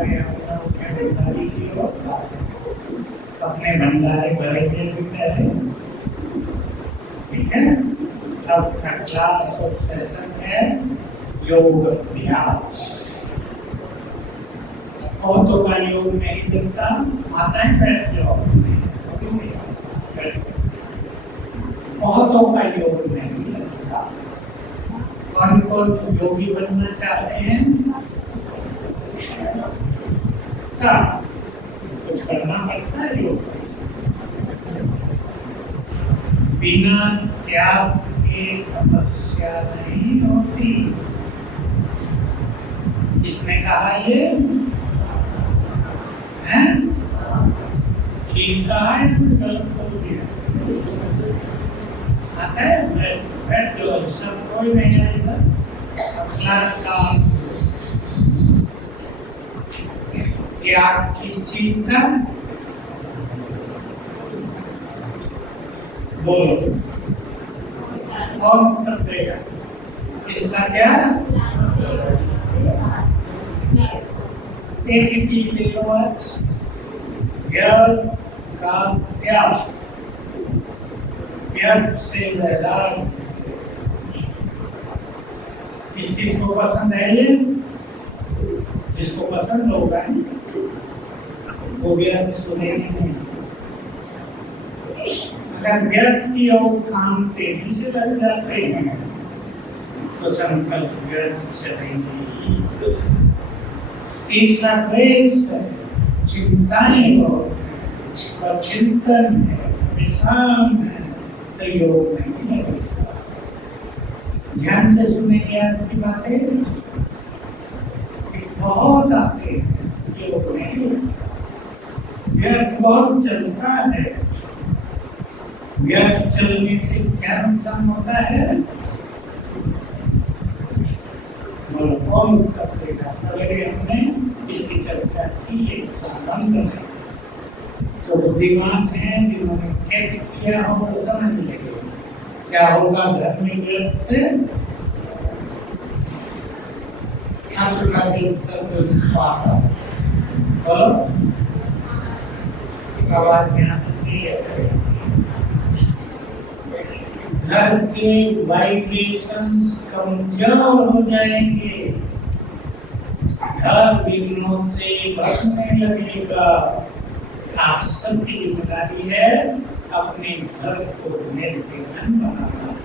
रहे अपने खरीदारी की ओर, अपने भंडारे भरे के रहे। ठीक है, अब का क्लास और सेशन है योग अभ्यास। बहुतों का योग नहीं मिलता, आता है बैठ जाओ, बहुतों का योग नहीं लगता। कौन कौन योगी बनना चाहते हैं? क्या कुछ करना पड़ता है योग? बिना त्याग के तपस्या नहीं होती। किसने कहा ये? हैं? ठीक कहा है, गलत बोल दिया? आता है बैठ जो सब कोई नहीं आएगा। क्लास का त्याग किस चीज का? बोलो, कौन कर देगा? किसका क्या? एक ही चीज ले लो आज, व्यर्थ का त्याग। व्यर्थ से वैराग्य। किस किस को पसंद है ये? जिसको पसंद होगा वो व्यर्थ सुनेंगे। अगर व्यर्थ की ओर काम तेजी से लग जाते हैं तो संकल्प व्यर्थ चलेंगे। तीसरा क्लेश है, चिंताएं बहुत है और चिंतन है, परेशान है, तो योग नहीं लगेगा। ध्यान से सुनेंगे आपकी बातें, बहुत आते हैं योग नहीं। व्यर्थ बहुत चलता है। व्यर्थ चलने से क्या नुकसान होता है? बोलो, कौन उत्तर देगा? सवेरे हमने इसकी चर्चा की। एक संबंध है तो बुद्धिमान है, जिन्होंने कैच किया हो तो समझ लेंगे क्या होगा घर में व्यर्थ से। छात्र का भी उत्तर को निष्पाता बोलो, आवाज ध्यान रखिए। घर के वाइब्रेशंस कमजोर हो जाएंगे, घर विघ्नों से भरने लगेगा। आप सबकी जिम्मेदारी है अपने घर को निर्विघ्न बनाना।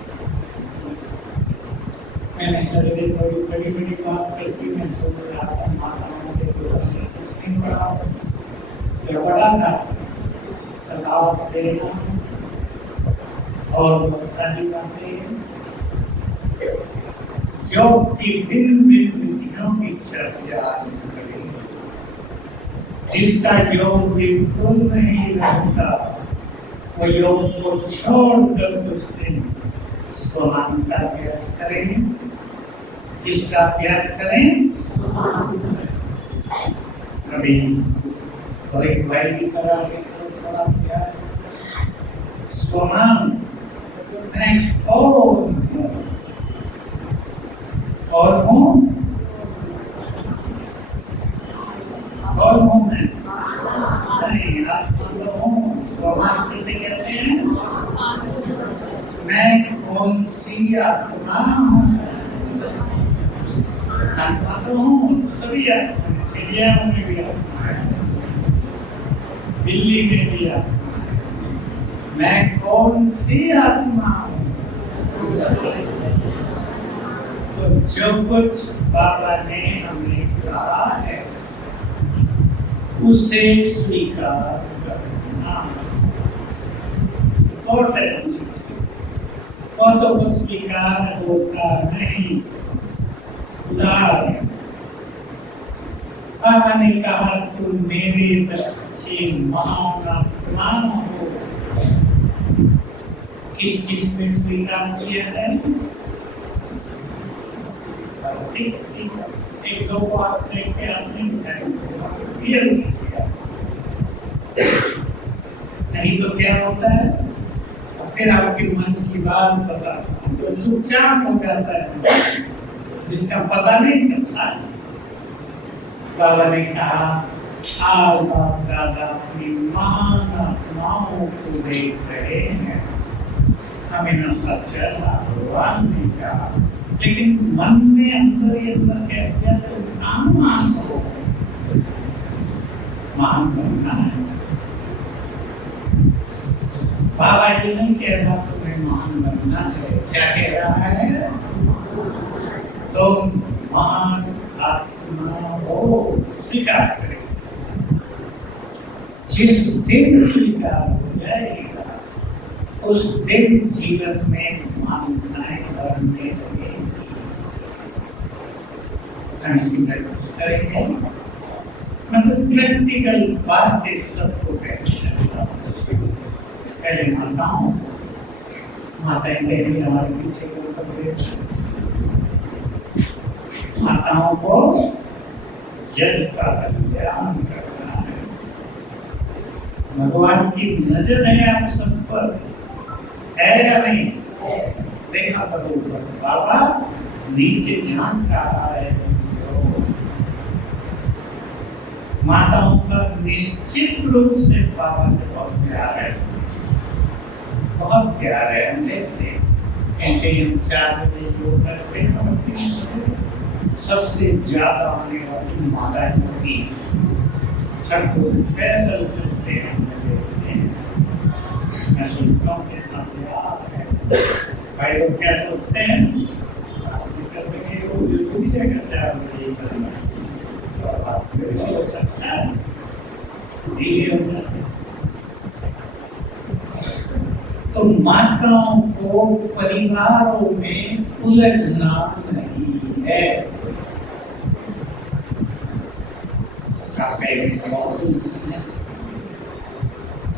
मैंने सवेरे थोड़ी बड़ी बड़ी बात करती, मैं सोच रहा था माताओं के तो कुछ नहीं पढ़ा, क्या पढ़ा था? सदाव देना और बहुत सारी बातें। योग की भिन्न भिन्न विधियों की चर्चा करेंगे। जिसका योग बिल्कुल नहीं लगता वो योग को छोड़कर कुछ दिन स्वान का अभ्यास करें। किसका अभ्यास करें? कभी एक वायु करा ले तो थोड़ा अभ्यास स्वमान। मैं कौन हूँ? और हूँ मैं नहीं, आत्मा तो हूँ। स्वमान किसे कहते हैं? मैं कौन सी आत्मा हूँ? आत्मा तो हूँ, सभी आत्मा, चिड़िया में भी आत्मा है, बिल्ली में भी आत्मा। मैं कौन सी आत्मा हूँ? तो जो कुछ बाबा ने हमें कहा है उसे स्वीकार करना। और तो कुछ स्वीकार होता नहीं। उदाहरण, बाबा ने कहा तुम मेरे बच्चे महान आत्मा हो। किस किसने स्वीकार किया है? एक दो को आप देख के आपने नहीं तो क्या होता है? फिर आपके मन की बात पता तो चुपचाप हो जाता है, जिसका पता नहीं चलता। बाबा ने कहा आज बाप दादा अपनी महान आत्माओं को देख रहे हैं, हमें नशा चढ़ा, भगवान ने कहा, लेकिन मन में अंदर ही अंदर कह दिया तो काम मान हो, मान बनना है। बाबा ये नहीं कह रहा तुम्हें महान बनना है, क्या कह रहा है? तुम महान आत्मा हो, स्वीकार करें। जिस दिन स्वीकार हो जाएगा उस दिन जीवन में मान्यताएं बढ़ने लगेंगी। हम इसकी प्रैक्टिस करेंगे, मतलब प्रैक्टिकल बातें सबको टेंशन पहले माताओं बहनी हमारे पीछे माताओं को जल का कल्याण करना है। भगवान की नजर है आप सब पर, है या नहीं? देखा करो बाबा नीचे झांक रहा है। माताओं का निश्चित रूप से बाबा से बहुत प्यार है, बहुत प्यार है। हम देखते हैं 4 बजे योग करते हैं, सबसे ज्यादा आने वाली माताएं होती हैं, सड़कों पर पैदल चलते हैं, हम देखते हैं। मैं सोचता हूँ कितना प्यार है। भाई लोग क्या सोचते हैं? वो जरूरी जगह 4 बजे करना हो सकता है, धीरे हो जाते। तो माताओं को परिवारों में उलझना नहीं है।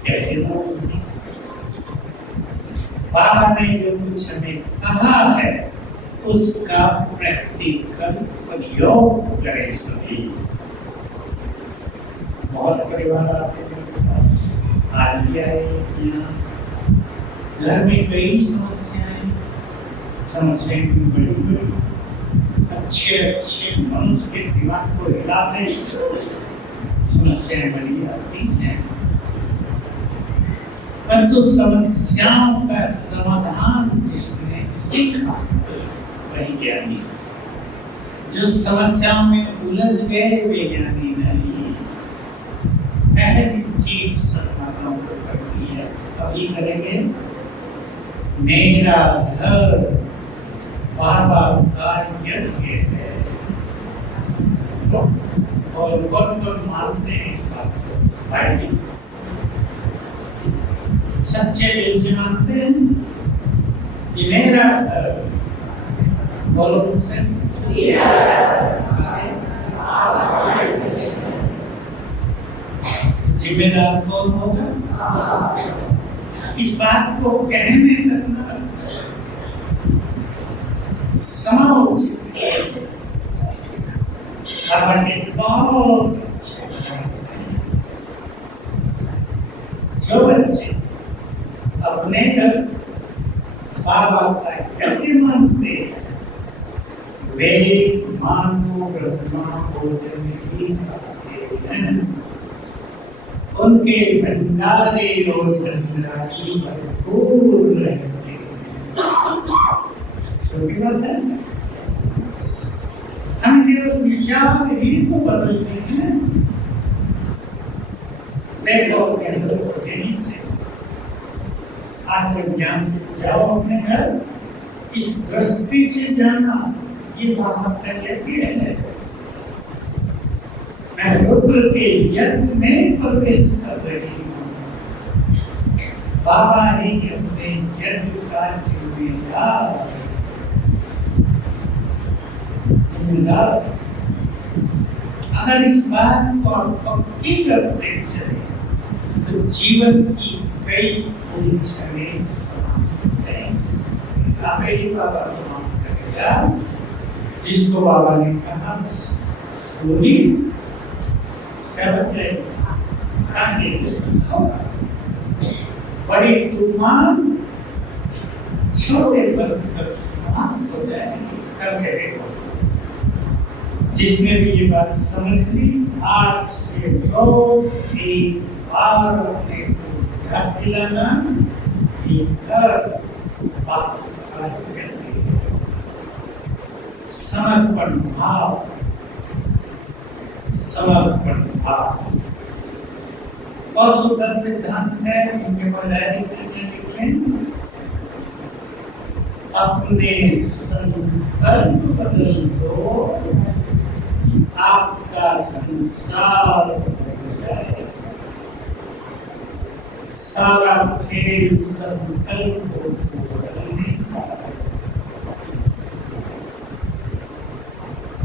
कैसे बाबा ने जो कुछ हमें कहा है उसका प्रैक्टिकल प्रयोग करें सभी। बहुत परिवार आते हैं, आज भी आए, घर में कई समस्याएं बड़ी बड़ी, अच्छे मनुष्य के दिमाग को हिलाने समस्याएं बड़ी आती हैं, परंतु समस्याओं का समाधान जिसने सीखा वही ज्ञानी है। जो समस्याओं में उलझ गए वे ज्ञानी नहीं। पहली चीज समाधान को करनी है, अभी करेंगे। मेरा घर बाबा का यज्ञ है, और कौन मानते हैं इस बात को? भाई सच्चे दिल से मानते हैं कि मेरा घर, बोलो मुझसे, जिम्मेदार कौन होगा? इस बात को कहने लगना समाज बहुत जो बच्चे अपने घर बाबा का यज्ञ मानते हैं वे मानो ब्रह्मा भोजन ही खाते हैं, उनके भंडारे और भंडारी भरपूर रहते हैं। छोटी बात है, हम केवल विचार ही को बदलते हैं। देखो अपने अंदर को यहीं से आत्मज्ञान से जाओ अपने घर, इस दृष्टि से जाना ये बाबा का यज्ञ है। मैं रुद्र के यज्ञ में प्रवेश कर रही हूँ। बाबा ही अपने यज्ञ का जिम्मेदार। अगर इस बात को आप पक्की करते चले तो जीवन की कई उलझनें समाप्त करेंगे। बाबा समाप्त करेगा, जिसको बाबा ने कहा सोनी क्या बताए, बड़े तूफान छोटे बर्फ पर समाप्त हो जाएंगे। करके देखो, जिसने भी ये बात समझ ली, आज से रोज एक बार अपने को याद दिलाना कि हर बात करती है। समर्पण भाव, समर्पण भाव बहुत सुंदर सिद्धांत है। उनके को डायरी करने निकले, अपने संकल्प बदल दो, आपका संसार बदल जाए। सारा खेल संकल्प को बदलने का है।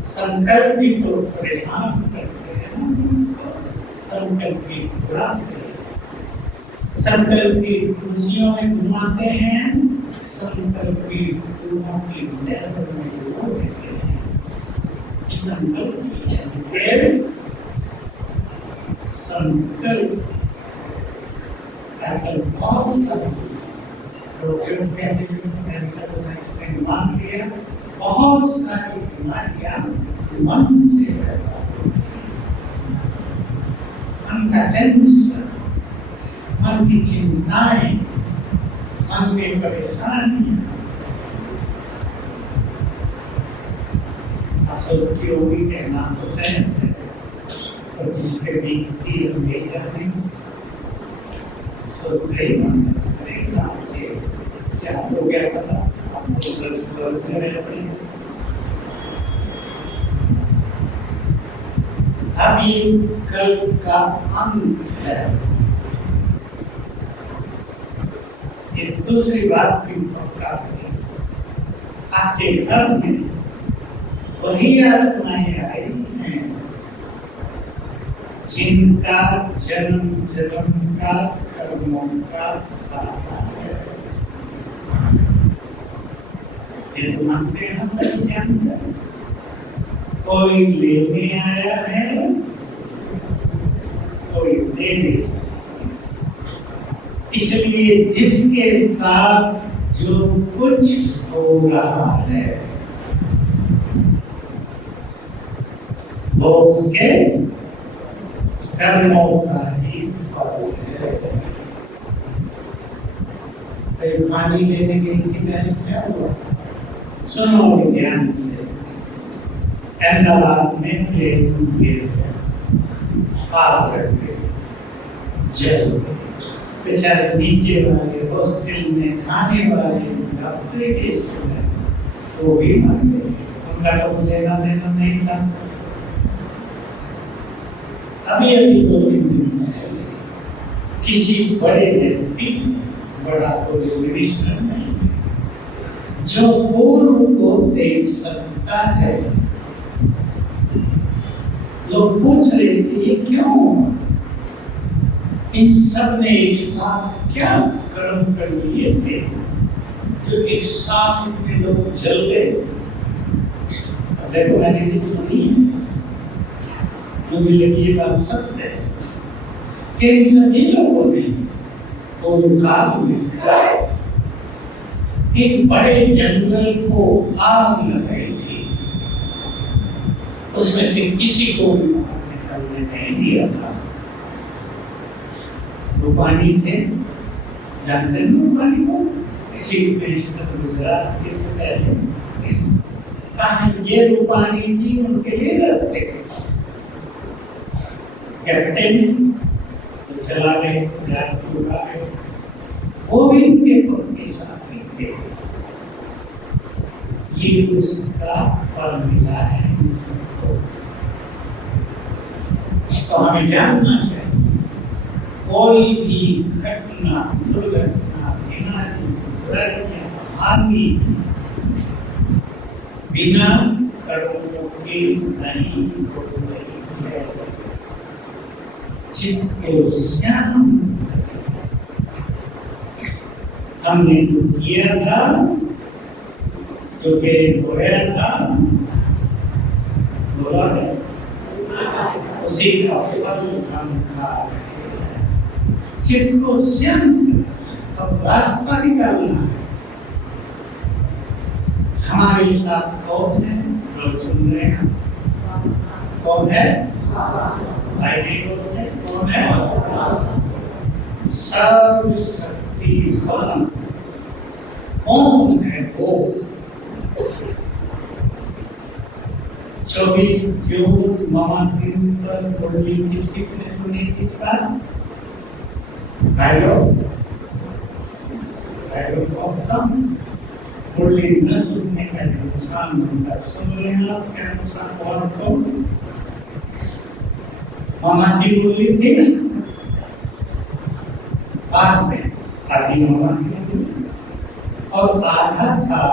संकल्प ही तो परेशान करते हैं, संकल्प की बुलाते हैं, संकल्प की खुशियों में घुमाते हैं, संकल्प की फूलों की लहर में डुबो देते हैं। इस संकल्प की चंदेल संकल्प बहुत इसमें मान लिया, बहुत सारी बीमारियां मन से पैदा होती हैं। मन का टेंशन, मन की चिंताएं, मन में परेशानियां। आप सोचती होगी कहना तो सहज है, और जिसके बीतती अंधेरा नहीं सोच रही आपसे क्या हो गया पता, आपको बोलते रहते हैं। अब ये कल का अंत है। एक दूसरी बात भी पक्का है, आपके घर में वही आत्माएं आई हैं जिनका जन्म जन्म का कर्मों का खाता है। ये तो मानते हैं हम ज्ञान से। कोई लेने आया है, कोई देने। इसलिए जिसके साथ जो कुछ हो रहा है वो उसके कर्मों का ही फल है। पानी लेने के लिए क्या हुआ, सुनो ध्यान से। अहमदाबाद में प्लेन गिर गया, आग लग गई, जल बेचारे नीचे वाले हॉस्टल में खाने वाले डॉक्टर के स्टूडेंट वो भी मर गए। उनका तो लेना देना नहीं था। अभी अभी 2-3 दिन पहले किसी बड़े व्यक्ति, बड़ा कोई मिनिस्टर नहीं, जो पूर्व को देख सकता है, लोग पूछ रहे थे ये क्यों, इन सब ने एक साथ क्या कर्म कर लिए थे जो एक साथ में लोग जल गए। अब देखो मैंने भी सुनी है, मुझे लगी ये बात सत्य है कि इन सभी लोगों ने पूर्व काल में एक बड़े जंगल को आग लगाई थी। उसमें से किसी को भी निकलने नहीं दिया था। रूपानी थे, जानते हैं रूपानी को, गुजरात के पहले कहा ये रूपानी जी उनके लिए रहते कैप्टन तो चला गए, वो भी उनके पत्नी साथी थे। ये उसका फल मिला है इन सबको। तो हमें जानना चाहिए, कोई भी घटना, दुर्घटना, हानि बिना कर्मों के नहीं हो रही है। चित्त को श्याम हमने जो किया था, जो बोया था, बोला है, उसी का फल हम खा रहे हैं। चित्त को शांत, अब रास्ता निकालना है। हमारे साथ कौन है, लोग सुन रहे हैं, कौन है? भाई नहीं बोलते कौन है? सर्वशक्तिमान कौन है वो? 24 जून मामा दिन पर बोली किसने सुनी किसका? भाइयों कौन बोली न सुनने का नुकसान होता है। सुन रहे हैं आप क्या नुकसान हुआ? मामा जी बोली थी बाद में आदि मामा जी और आधा था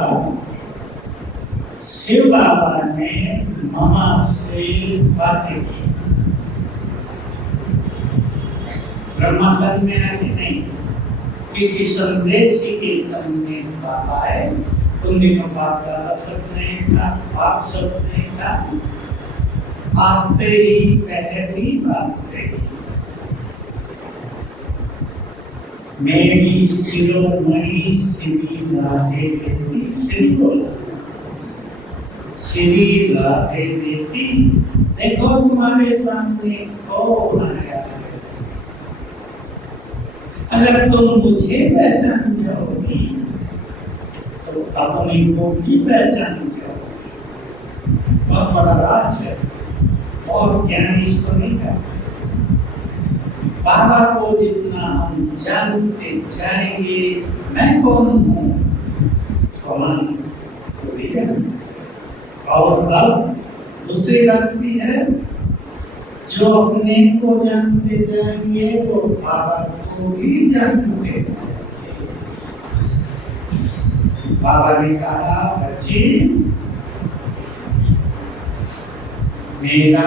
शिव बाबा ने मामा से बातें की। ब्रह्मांड में आके नहीं, किसी संदेश के तन में बाबा है। उन दिनों बाप दादा सब नहीं था, बाप सब नहीं था। आते ही पहली बात रही, मेरी शिरोमणि श्री राधे देती, श्री राधे देती, देखो तुम्हारे सामने कौन आया है। अगर तुम मुझे पहचान जाओगी तो अपने को भी पहचान जाओगी। बहुत बड़ा राज है और ज्ञान इसको नहीं है। बाबा को जितना हम जानते जाएंगे मैं कौन हूँ और अब दूसरी बात भी है, जो अपने को जानते जाएंगे वो बाबा को भी जानते जाएंगे। बाबा ने कहा बच्ची मेरा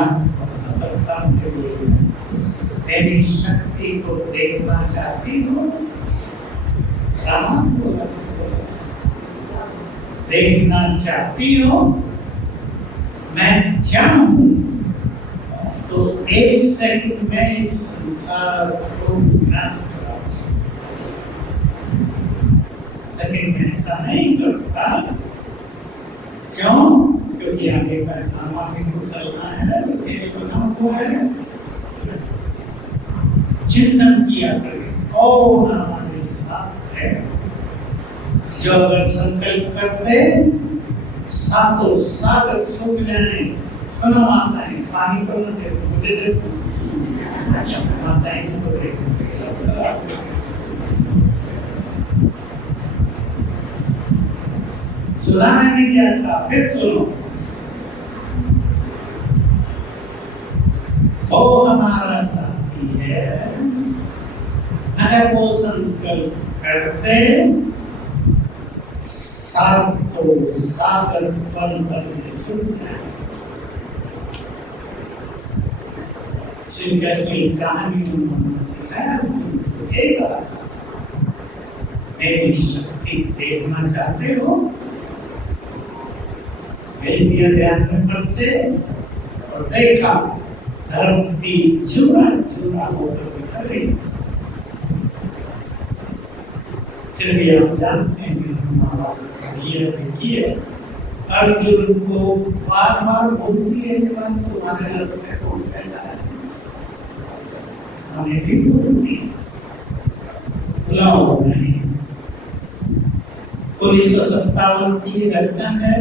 तेरी शक्ति को देखना चाहती हो? सामान को देखना चाहती हो? मैं चाहूं तो एक सेकंड में इस संसार को विनाश करा, लेकिन मैं ऐसा नहीं करता। क्यों? क्योंकि आगे परिक्रमा भी तो चलना है, तेरे बनाम को है। चिंतन किया करें कौन हमारे साथ है। जो अगर संकल्प करते सातों सागर सूख जाए। सुनो माताएं, पानी को न दे, मुझे दे माताएं को दे। सुना मैंने क्या था? फिर सुनो। वो हमारा साथी है। अगर वो संकल्प करते सातों सागर पल पल में सुन जाए। श्री कहानी मेरी शक्ति देखना चाहते हो? मेरी ध्यान में पड़ते और देखा धरती चूरा चूरा होकर बिखर गई। फिर भी आप जानते हैं देखिए अर्जुन को बार बार बोलती है जवान तुम्हारे लग में कौन बैठा है? हमें भी बोलती है बुलाओ नहीं। 1957 की घटना है।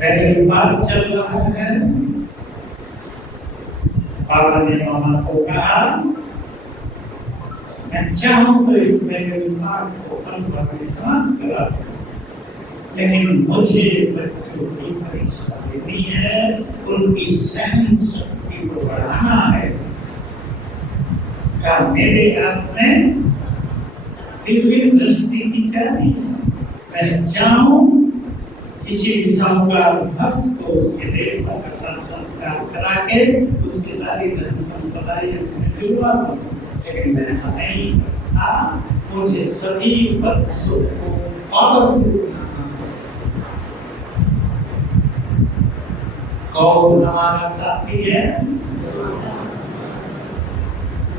पहले बात चल रहा है। बाबा ने मामा को कहा मैं चाहूं तो इस मेरे विभाग को अनुभव समाप्त करा, लेकिन मुझे बच्चों की परीक्षा देनी है, उनकी सहन शक्ति को बढ़ाना है। क्या मेरे हाथ में दिव्य दृष्टि की जानी है? मैं चाहूं किसी भी साहूकार भक्त को उसके देवता का संस्कार करा के उसकी सारी धन संपदा दिलवा दूं, लेकिन मैं ऐसा नहीं था। मुझे सभी बच्चों को पावरफुल कौन हमारा साथी है?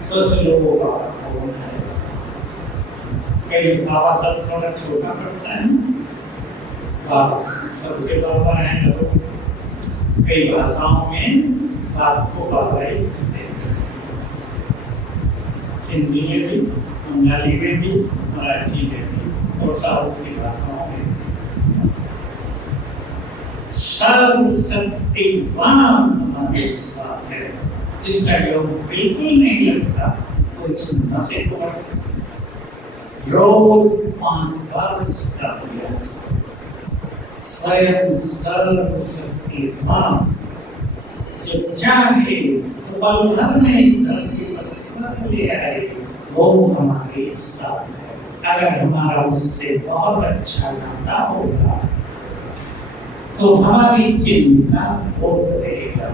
सोच लो बाबा कौन है। कई बाबा सब थोड़ा छोटा पड़ता है। बाबा सबके बाबा हैं लोग, कई भाषाओं में बात को बाबाई सिंधी में भी, बंगाली में भी, मराठी में भी और साउथ की भाषाओं में। सर्वशक्तिवान हमारे साथ है, जिसका योग बिल्कुल नहीं लगता कोई चिंता से रोज 5 बार इसका अभ्यास, स्वयं सर्वशक्तिवान जब चाहे तो पल भर में धरती पर सब ले आए, वो हमारे साथ है। अगर हमारा उससे बहुत अच्छा नाता होगा तो हमारी चिंता हो रहेगा।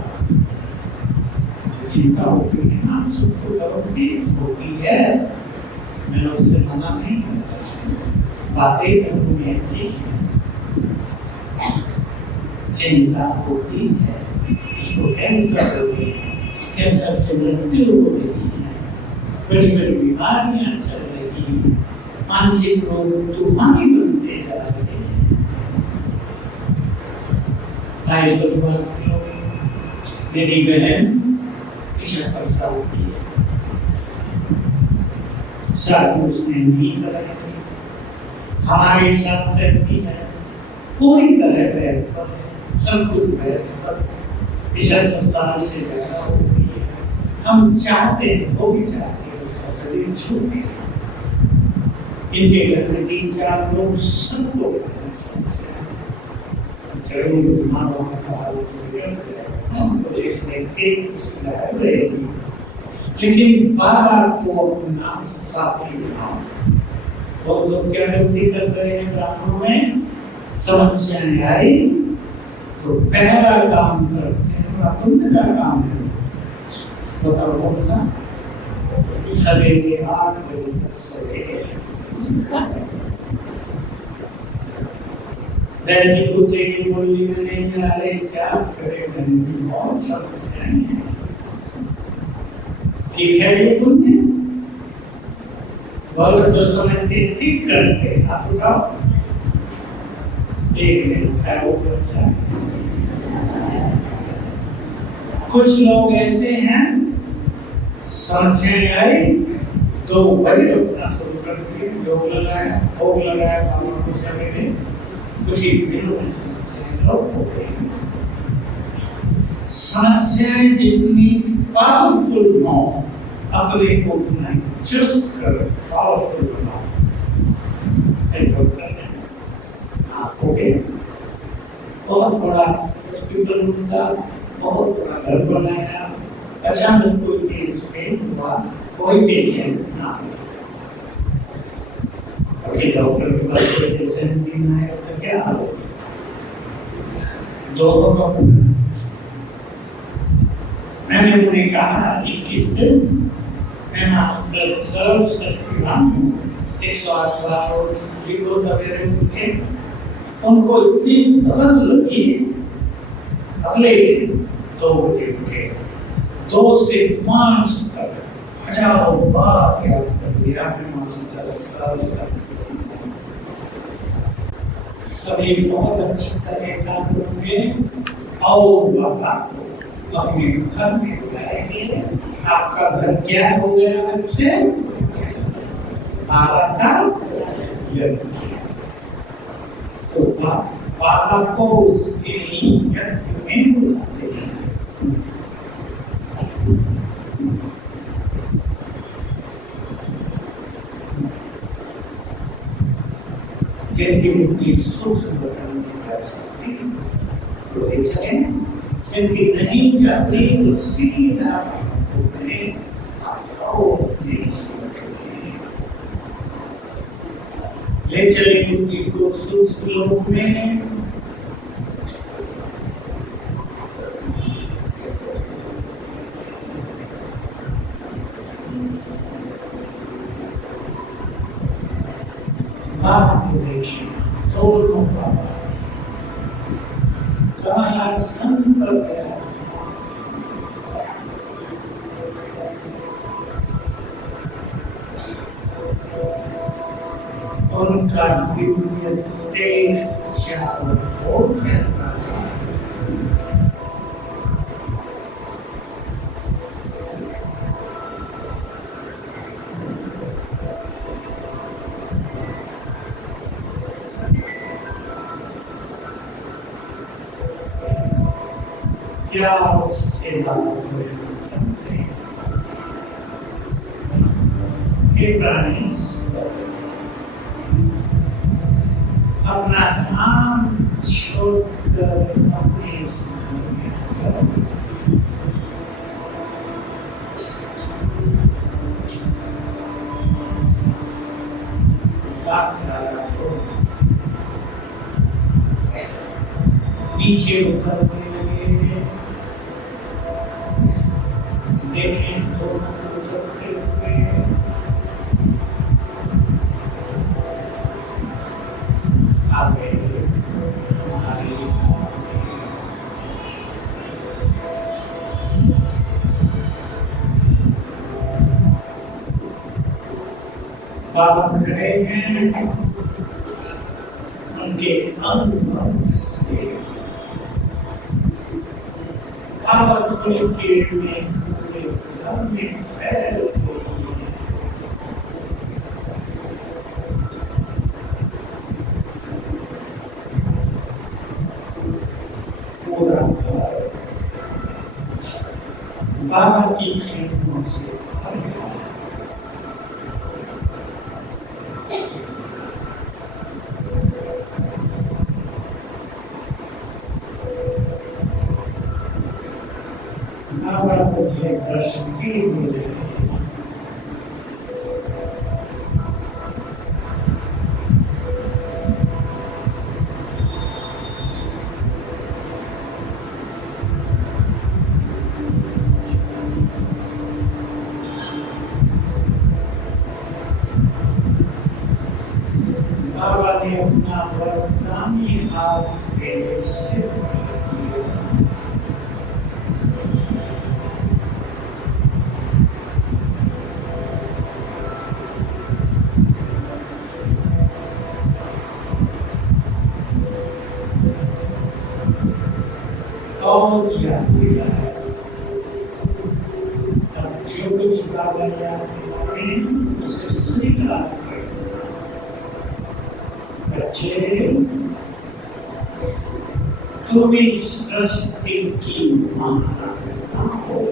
चिंता होती है ना, सबको करोगे होती है, मैं उससे मना नहीं करता, बातें करूँ ऐसी चिंता होती है। इसको कैंसर हो गई, कैंसर से मृत्यु हो रही है, बड़ी बड़ी बीमारियां चल रही हैं, मानसिक रोग तूफानी बनते जा रहे हैं। मेरी बहन 75 साल की है, शादी उसने नहीं कराई थी, हमारे साथ रहती है, पूरी तरह बैठ पर सब कुछ बैठ पर 75 साल से ज्यादा हो गई है। हम चाहते हैं, वो भी चाहते हैं उसका शरीर छूटे। इनके घर में 3-4 लोग सबको जरूर मानव का लेकिन बार को अपना साथी बनाओ। बहुत लोग क्या गलती कर रहे हैं ब्राह्मणों में, समस्याएं आई तो पहला काम करते हैं, पुण्य का काम है, बताओ कौन सा? सवेरे 8 बजे तक सोए, दैनिक कुछ एक बोली में नहीं आ रहे, क्या करे, बहुत समस्याएं हैं। ठीक है ये पुण्य, बहुत जो समझते ठीक करते, आप उठाओ एक मिनट है वो अच्छा। कुछ लोग ऐसे हैं, समझे आई 2 बजे उठना शुरू कर दिए, योग लगाया, भोग लगाया, बाबा को सवेरे कुछ ही दिनों में समस्याएं लोग हो गई। समस्याएं जितनी पावरफुल हो, अपने को उतना चुस्त कर पावरफुल बनाओ। हो गए बहुत बड़ा हॉस्पिटल उनका, बहुत बड़ा घर बनाया, अचानक कोई केस में हुआ, कोई पेशेंट ना डॉक्टर के पास पेशेंट दिन आया तो क्या हाल होगा? दोनों का मैंने उन्हें कहा 21 दिन मैं मास्टर सर्व शक्तिवान हूँ, 108 बार और लिखो सवेरे उठ के उनको इतनी तलब लगी, अगले दिन 2 बजे उठे, 2 से 5 तक हजारों बार याद कर लिया, सभी बहुत अच्छी तरह का होंगे और बाबा को अपने घर में बुलाएंगे। आपका घर क्या हो गया बच्चे? बाबा का यज्ञ। तो बाबा को उसके लिए यज्ञ में बुलाते हैं। जिनकी मुक्ति सूक्ष्म बतानी जा सकती है तो ले चलें, जिनकी नहीं जाती तो सीधा होते हैं, आप आओ अपने ले चले मुक्ति को सूक्ष्म लोक में। बाबा को देखिए, दोनों बाबा कमाया संपर्क है, उनका दिव्य तेज चारों ओर फैल रहा है। क्या उससे बात अपना धाम छोड़कर अपने स्थान में नीचे उतर देखें तो उतरते हुए आगे हमारी बाबा खड़े हैं उनके अनुभव से बाबा के में में फैल पूरा बाबा की खिड़कियों से बाबा मुझे दर्शन की मिले बाबा ने अपना वरदानी हाथ मेरे सिर पर और याद दिला है तब जो कुछ बाबा याद दिलाए उसे स्वीकार करना बच्चे तुम इस सृष्टि की महानता हो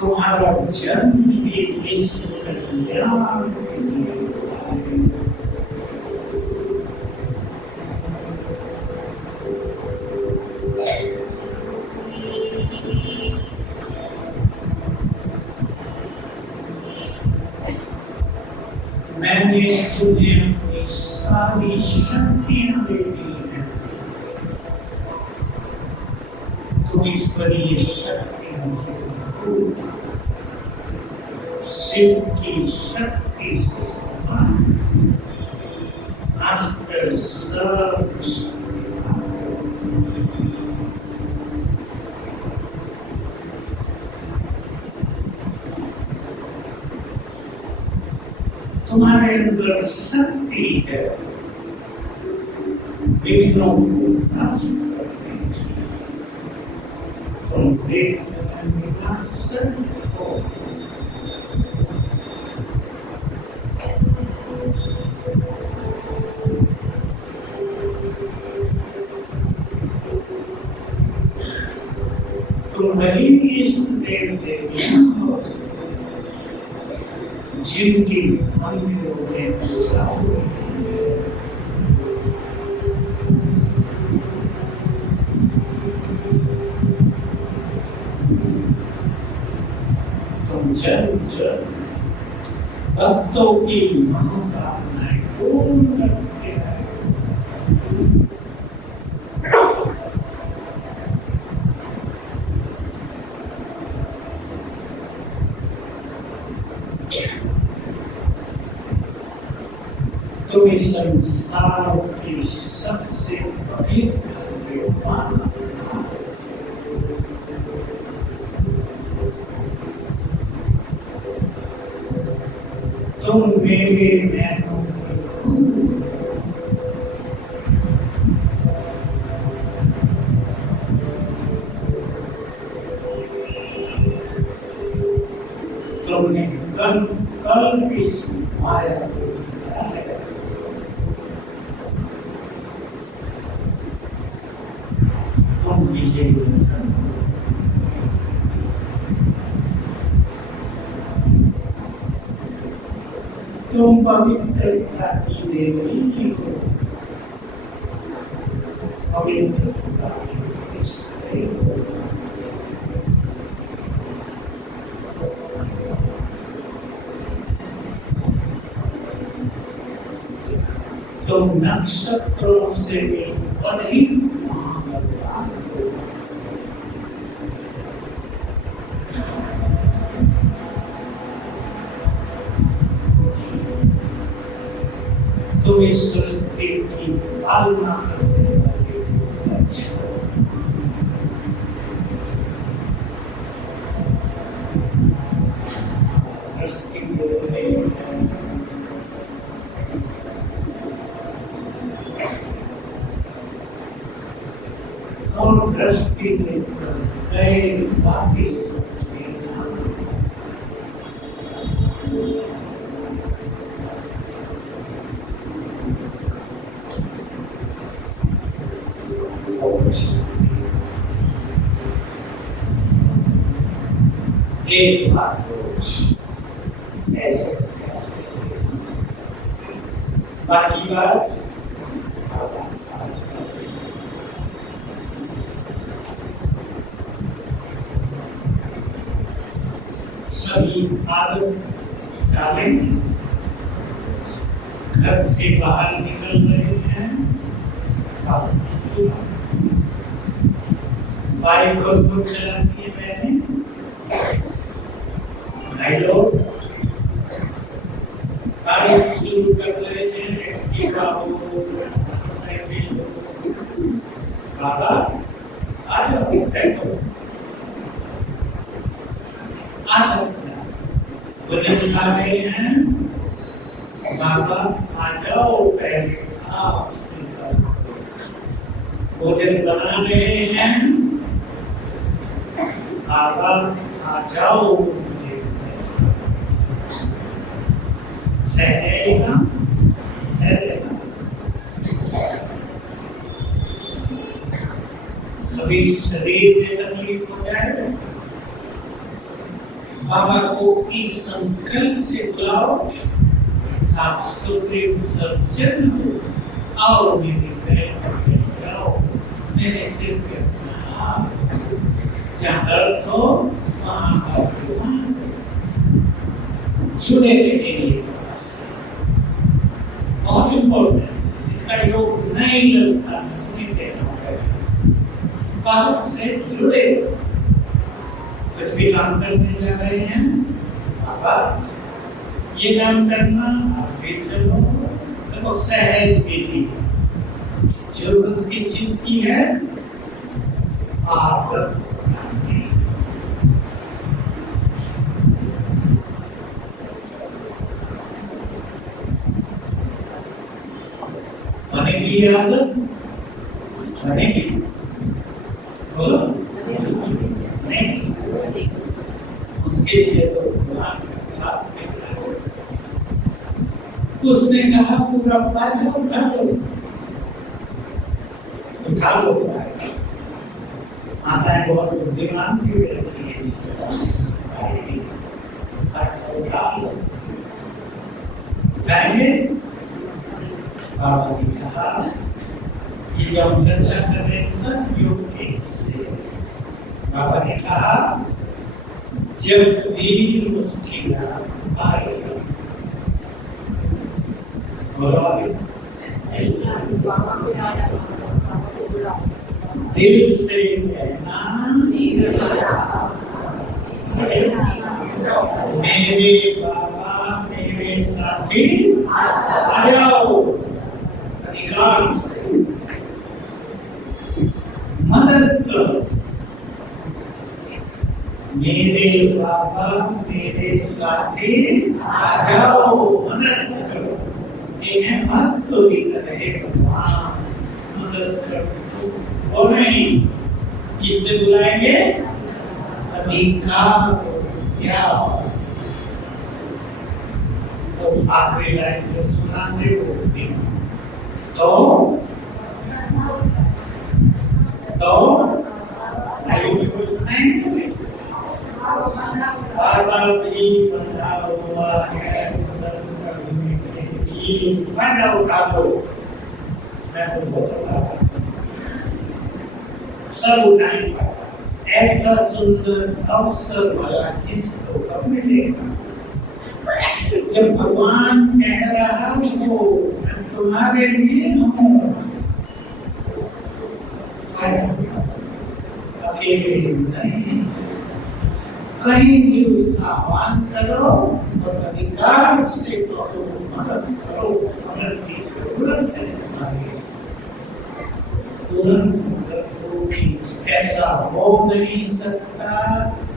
तुम्हारा जन्म ही इस कल्याण के लिए हुआ है मैंने तुम्हें अपनी सारी शक्तियां दे दी हैं तुम इस पर ये शक्तियां से शिव की शक्ति से समान आस्कर सब तुम्हारे अंदर शक्ति है विघ्नों को नाश करने की तुम देखने में आश्चर्य हो तुम वही इस देव देवियां हो जिनकी मंदिरों में पूजा हुई है तुम जन जन भक्तों की मनोकामनाएं पूर्ण करते हैं तुम इस संसार की सबसे बड़ी माना तुम मेरे नैनों तुमने कल कल इस माया को मिटाया। तुम विजयी बनकर तुम पवित्रता की देवी हो, पवित्रता की स्त्री हो। तुम नक्षत्रों से भी अधिक महान हो। तुम इस सृष्टि की पालना करने वाले हो। और दृष्टि लेकर गए वापिस एक बार रोज ऐसे बाकी बात सभी आदत डालें। घर से बाहर निकल रहे हैं, बाइक को चलाती है मैंने, भाई लोग बाइक शुरू कर रहे हैं, बाबा आज वजन उठा रहे हैं, बाबा आ जाओ पहले आप भोजन बना रहे हैं, बाबा आ जाओ सहलेगा सहलेगा। कभी शरीर में तकलीफ हो जाए, बाबा को इस संकल्प से बुलाओ, आप सुप्रीम सर्जन हो, आओ मेरे पैर पे जाओ, मेरे सिर पे जहाँ दर्द हो वहाँ जुड़े रहेंगे। बहुत इम्पोर्टेंट, इसका योग नहीं लगता, नहीं देना बात से जुड़े। कुछ भी काम करने जा रहे हैं, बाबा ये काम करना, आप भी चलो, तो सहज विधि जो की चीज की है आप बनेगी आदत, बनेगी बोलो नहीं, उसके लिए तो साथ में उसने कहा पूरा फायदा उठा लो, उठा लो फायदा। माताएं बहुत बुद्धिमान भी रहती है, इससे उठा लो पहले। बाबा ने कहा ये जो हम चर्चा कर रहे हैं सब योग के हिस्से। बाबा ने कहा जब भी मुश्किल आएगा, दिल से कहना मेरे बाबा मेरे साथी आ जाओ, अधिकार से मदद करो, मेरे बाबा मेरे साथी आ जाओ, मदद करो। ये है भक्त की तरह भगवान मदद करो, और नहीं किससे बुलाएंगे? अधिकार क्या तो आखिरी लाइन जो सुनाते वो दिन तो आयु में कुछ नहीं बार भी बंधा हुआ है फायदा उठा लो मैं तो बहुत सब उठाएंगे ऐसा सुंदर अवसर वाला किसको कब मिलेगा जब भगवान कह रहा हो तुम्हारे लिए अकेले नहीं कहीं भी उसका आह्वान करो और अधिकार से करो मदद करो मदद की जरूरत है तुरंत मदद होगी ऐसा हो नहीं सकता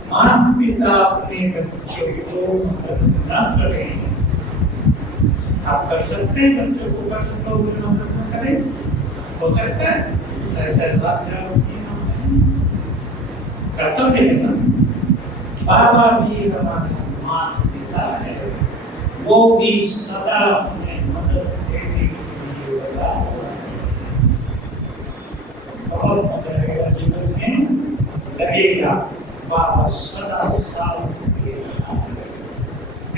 माता पिता अपने बच्चों को मदद न करें आप कर सकते हैं बच्चों को कर सकोगे मदद न करें हो सकता है ऐसा बात कर्तव्य है ना बाबा भी हमारा माता पिता है वो भी सदा अपने मदद देने के लिए बता हुआ है बहुत मजा आएगा जीवन में लगेगा बाबा सदा साथ दे रहा है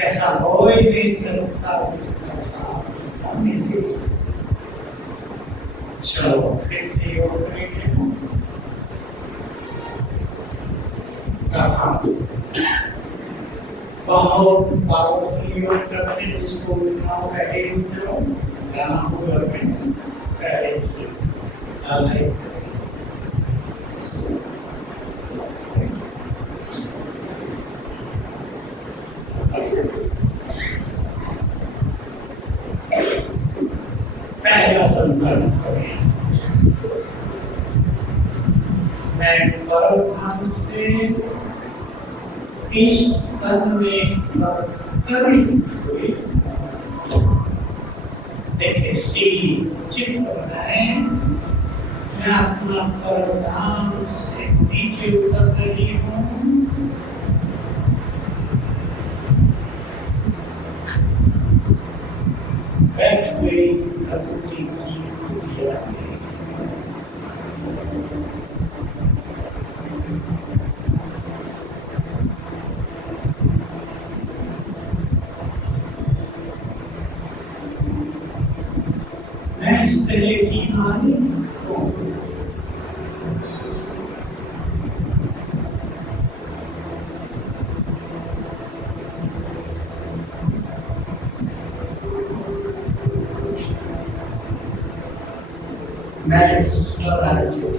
ऐसा हो ही नहीं सकता उसका साथ मिले चलो फिर से योग करेंगे बहुत पावरफुल योग करते हैं जिसको नाम पहले करो नाम को करते पहले लाइक पहला संकल्प करें मैं परम से इस तन में प्रकटित हुए देखिए सीधी चित्त बनाएं मैं अपना परधाम से नीचे उतर रही हूँ बैठ गई प्रकृति की खूबियां मैं इस तरह की हानि मैं स्वराज्य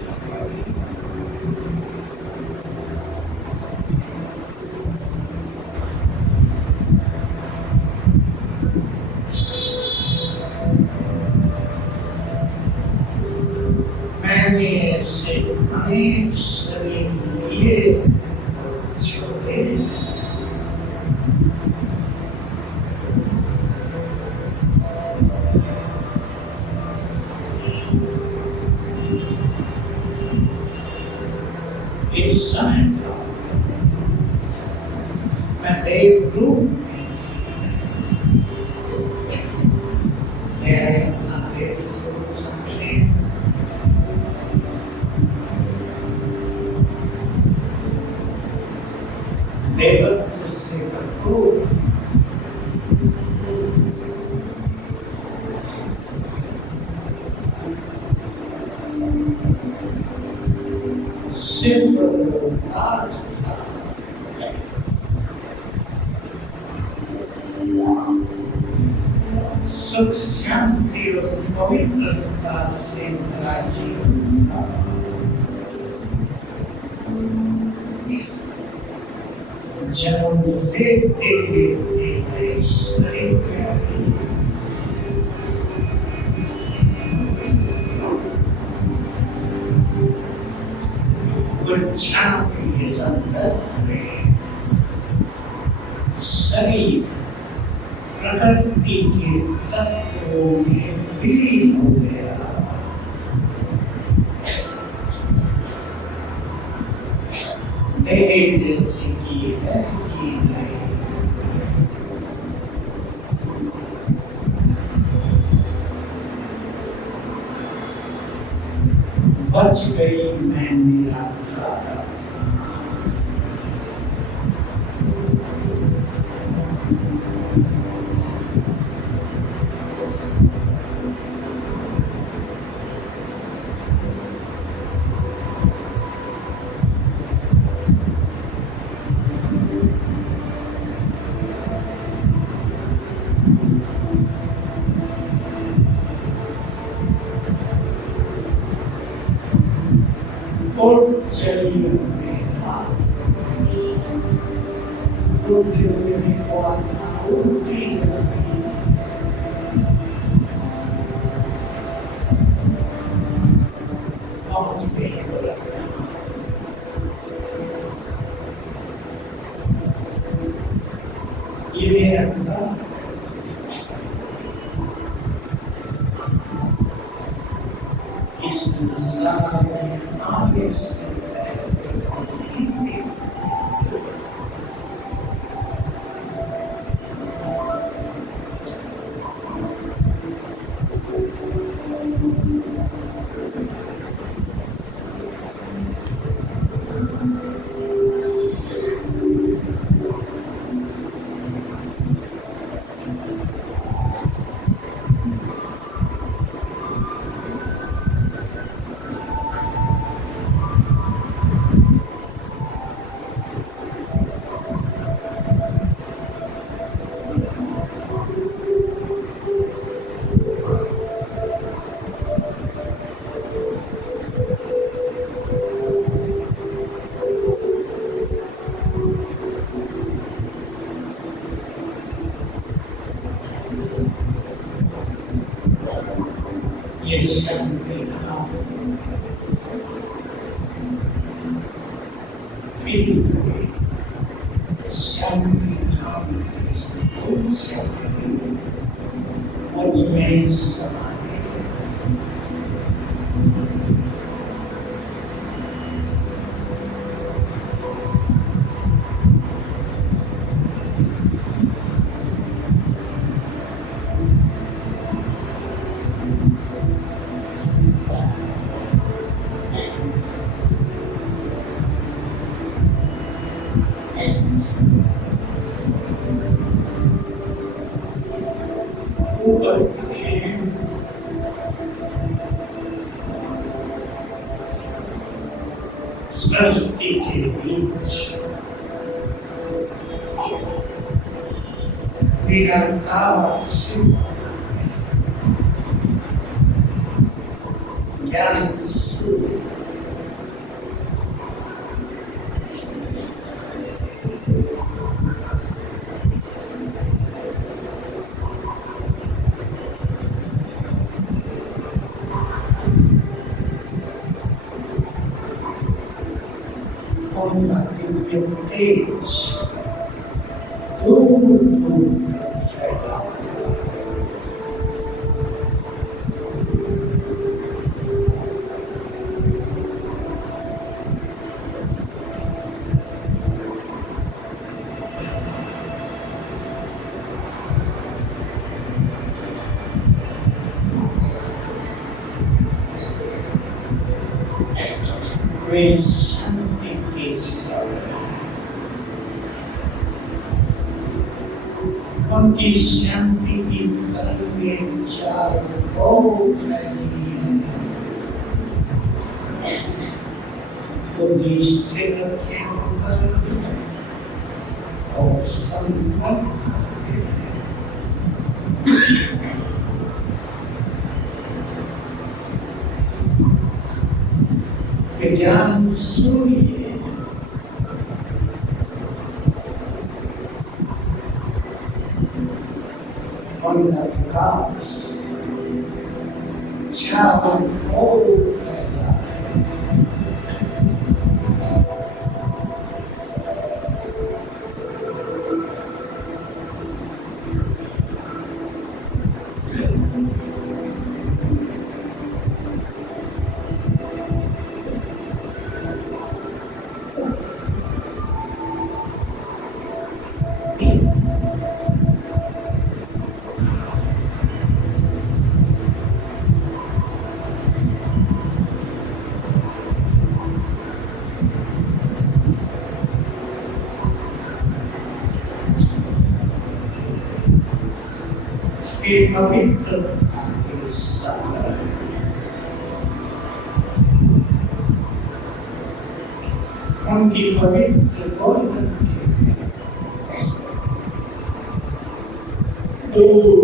मैंने ऐसे अनेक शरीर लिए छोटे इस समय का मैं देव रूप में देव स्वरूप समझे देवत्व से भरपूर सुख शांति और पवित्रता से भरा जीवन था जन्म लेते लेते शरीर क्षण के लिए संदर्भ में शरीर प्रकृति के तत्वों में विलीन हो गया देह जैसे की है कि नहीं बच गई मैं निराधार। और चलिए मेरा उठे हुए भी को आत्मा उल्टी रखी पहुंच गई ये मेरा खुदा इस संसार में आगे से ये शांति धाम फील करें शांति धाम मुझ में समाये ऊपर दिखें सृष्टि के बीच निरंकार शिव ज्ञान सूर्य on the Indian age, who fed up. Grace उनकी शांति की तरंगें चारों ओर फैली हैं। बुद्धि स्थिर रखे और संपन्न ज्ञान सूर्य on the cross, child old and के पवित्रता के सागर उनकी पवित्र गोल्डन दूर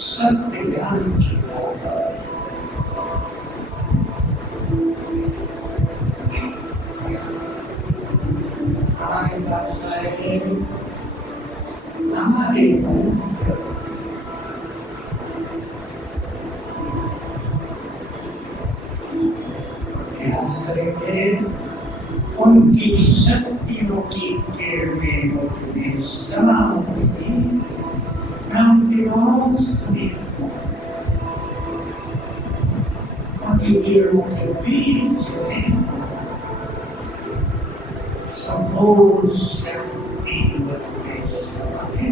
सत्य ज्ञान की बात हमारे पास आए हमारे प्रयास करेंगे उनकी शक्तियों की किरणें मुझमें समा होगी। मैं उनकी बहुत समीप हूँ, उनकी किरणों के बीच में संपूर्ण शक्ति मुझमें समा है।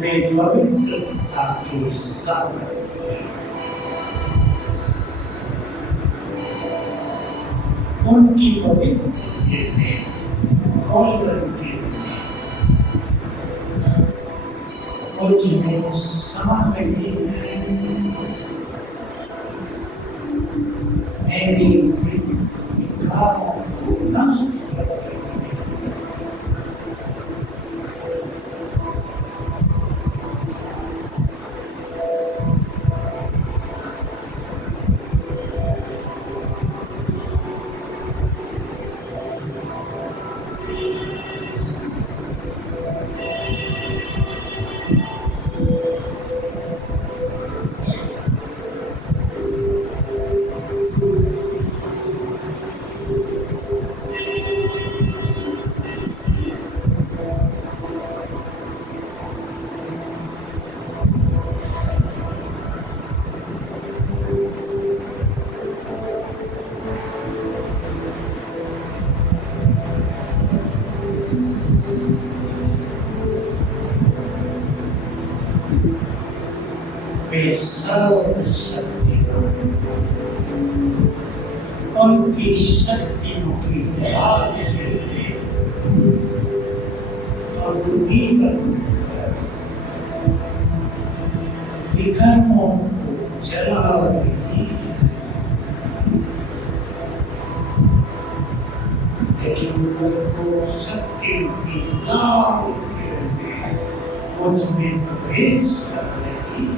में पवित्रता के सागर उनकी पवित्र किरणें गोल्डन किरणें मुझमें समा गई हैं। मेरी विकारों को नष्ट कर सर्वशक्तिमान उनकी शक्तियों की बात करते और दुनिया विक्रमों को जला रही है, लेकिन उनको शक्ति की लाल किरणें मुझमें प्रवेश कर रही है।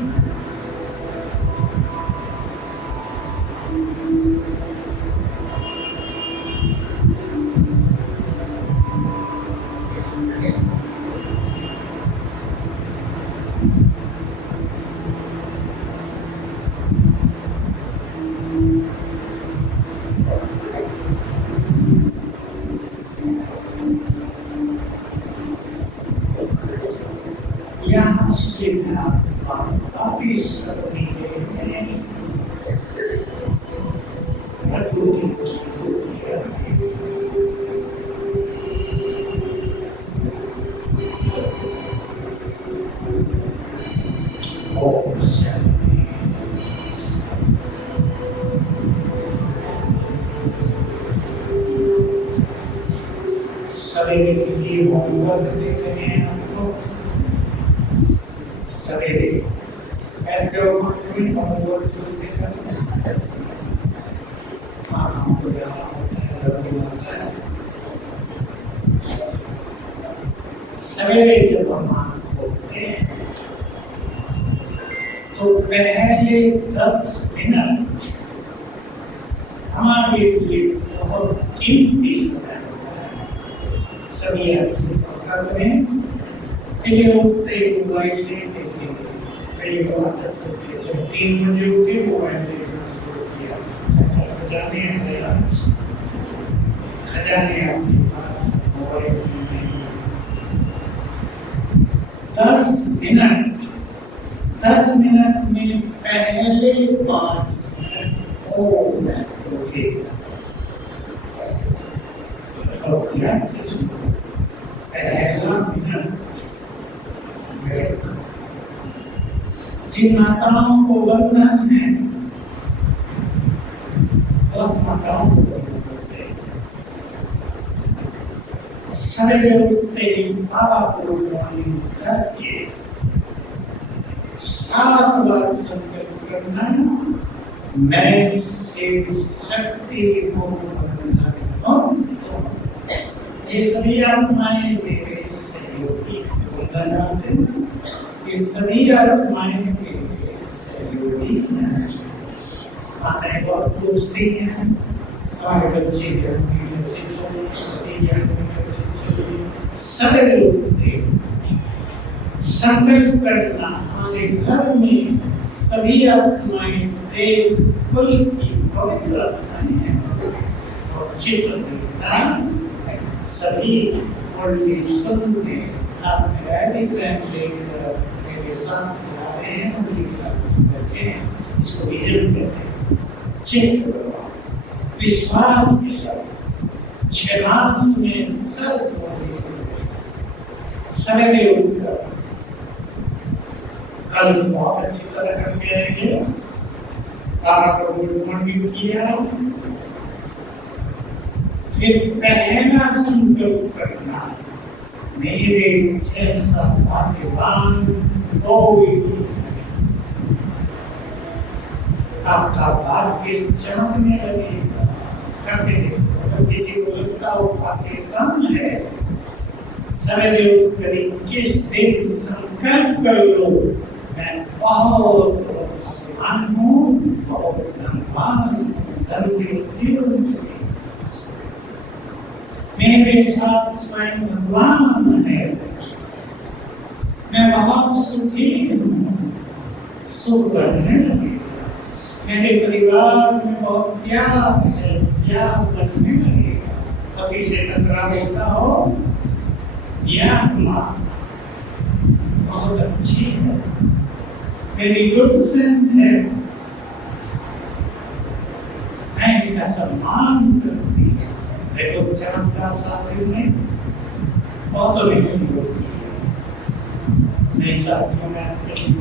यहाँ से वापिस अपनी सवेरे के लिए होमवर्क देते हैं हमको सवेरे ऐसे होमवर्क देते हैं सवेरे जब हम आँख खोलते हैं तो पहले 10 मिनट हमारे लिए बहुत कीमती समय होता है। सभी आपसे पता करें कि उठते मोबाइल देखेंगे, पहले तो आदत होती है जब 3 बजे उठे मोबाइल देखना शुरू किया, खजाने आपके पास मोबाइल नहीं। 10 मिनट में पहले 5 मिनट और पहला मिनट जिन माताओं को वंदन है और माताओं को बोलते सवेरे उठते ही बाबा को मॉर्निंग करके 7 बार संकल्प करना, मैं शिव शक्ति को ये सभी आत्माएं मेरे सहयोगी बनाते हैं, ये सभी आत्माएं मेरे सहयोगी हैं। माताएं बहुत पूछती हैं हमारे बच्चे कैसे सवेरे उठते संकल्प करना, हमारे घर में सभी आत्माएं देव कुल की पवित्र आत्माएं हैं और चित्र देखना सभी मुरली सुनते आप डायरी पेन लेकर मेरे साथ जा रहे हैं, मुरली क्लास में बैठे हैं, इसको विजन कहते हैं। चित्र विश्वास के साथ 6 मास में सब मुरली सुनते सवेरे उठकर कल बहुत अच्छी तरह करके आएंगे। आपको गुड मॉर्निंग किया, फिर पहला संकल्प करना, मेरे जैसा भाग्यवान कोई नहीं। आपका भाग्य चमकने लगेगा। करके देखो, किसी को लगता हो भाग्य कम है, सवेरे उठकर 21 दिन संकल्प कर लो, मैं बहुत भाग्यवान हूँ, बहुत धनवान, धन मेरे साथ स्वयं भगवान है, मैं बहुत सुखी हूँ, सुख बढ़ने लगेगा। मेरे परिवार में बहुत प्यार है, प्यार बढ़ने लगेगा। पति से टकराव होता हो, यह आत्मा बहुत अच्छी है, मेरी गुड फ्रेंड है, मैं इनका सम्मान करती हूँ। देखो चमत्कार साथियों में बहुत लेकिन नहीं साथियों में आपके ठीक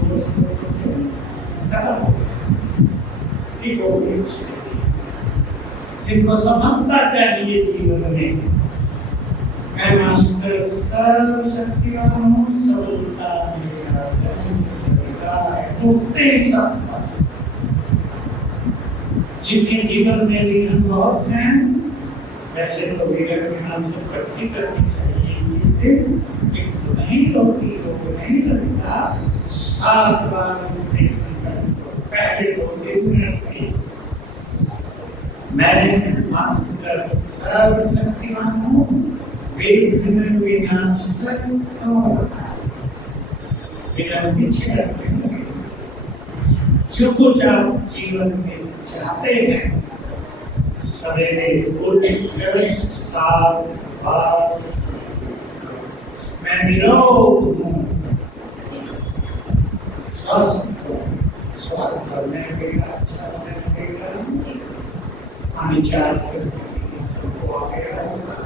हो गई, जिनको समझता चाहिए जीवन में मैं मास्टर सर्वशक्तिवान हूँ, सबलता मेरा जिनके जीवन में भी बहुत हैं, वैसे तो विवेक के नाम से करनी चाहिए, तो नहीं होती, लोग नहीं लगता। 7 बार संकल्प पहले 2 मिनट में मैं मास्टर सर्वशक्तिमान हूँ, विघ्न विनाशक बिना पीछे हटने जो कुछ आप जीवन में चाहते हैं, सवेरे उठकर 7 बार मैं निरोग हूँ, स्वस्थ करने लगेगा, अच्छा करने लगेगा, पानी चार सबको आ गया होगा।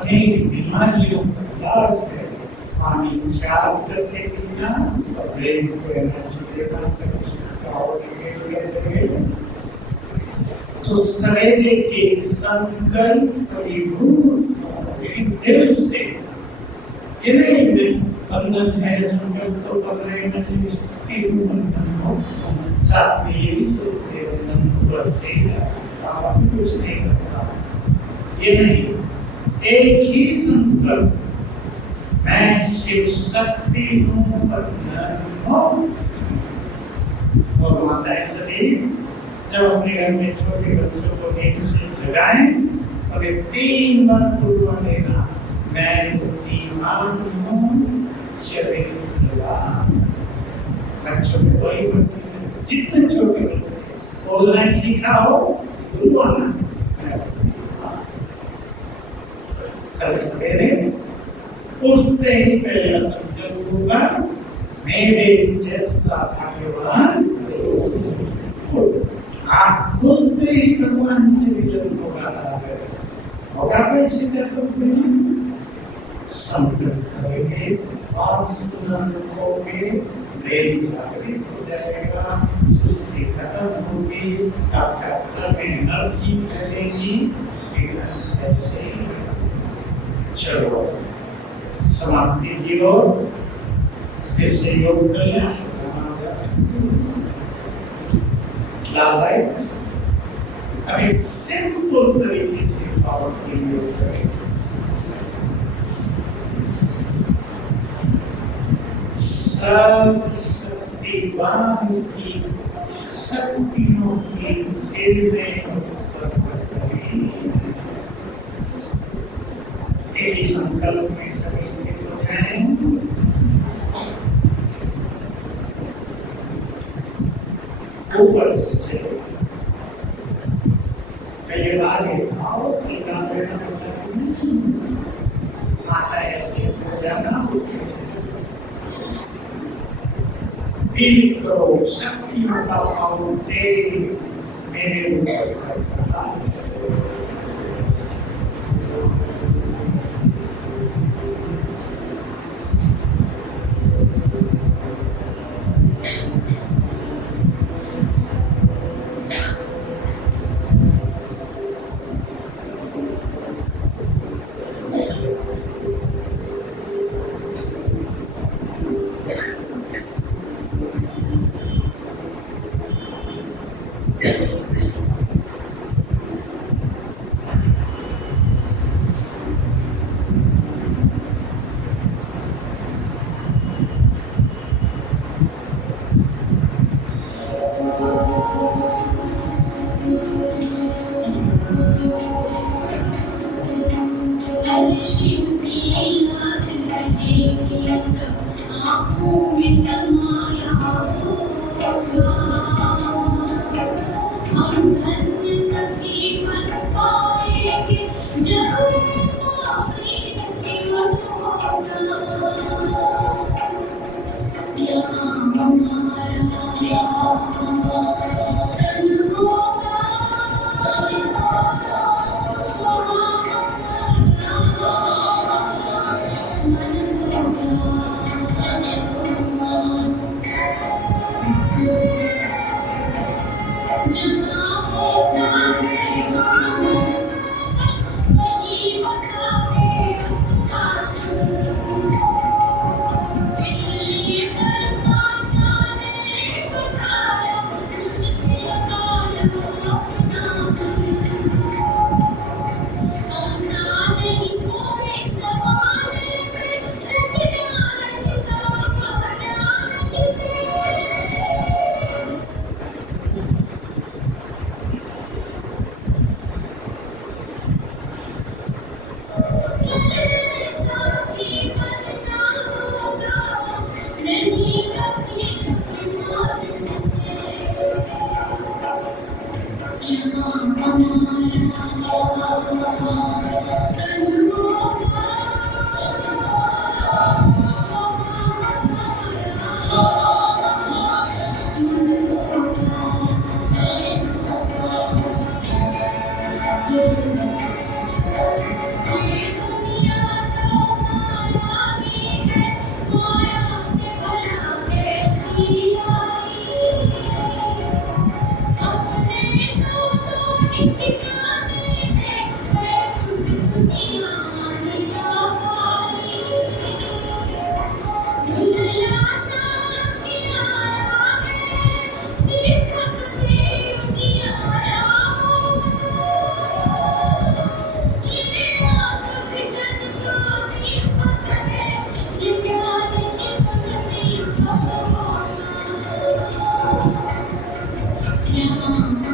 अनेक बीमारियों का इलाज है पानी चार करने के बिना, ब्रेन को एनर्जी देना तो सवेरे के संकल्प दिल से बंधन है, संकल्प तो कर रहे हैं, बंधन हो साथ में ये भी सोचते बंधन कुछ नहीं करता, ये नहीं, एक ही संकल्प मैं शिव शक्ति हूँ और माताएं सभी जब अपने घर में छोटे बच्चों को नींद से जगाएं और ये 3 बार गुरुआ लेना मैं बुद्धिमान हूँ शरीर बच्चों में वही बच्चे जितने छोटे बच्चे ऑनलाइन सीखा हो गुरुआ कल सवेरे उठते ही पहला शब्द होगा मेरे जैसा भाग्यवान आप खुलते ही भगवान से मिलन होगा होगा कैसे करते संकल्प करेंगे और सुधार होंगे मेरी जागृति हो जाएगा सृष्टि खत्म होगी आपका घर में एनर्जी फैलेगी ऐसे ही चलो समाप्ति की ओर इससे योग करें लाभाई अभी सिंपल तरीके से पावरफुल योग करें सब शक्तिवान की शक्तियों की किरणें एक संकल्प में सभी स्थित हो जाएं ऊपर से पहले आगे आओ माता है जाना फील करो शक्तियों का फाउंटेन मेरे ऊपर मैं अपना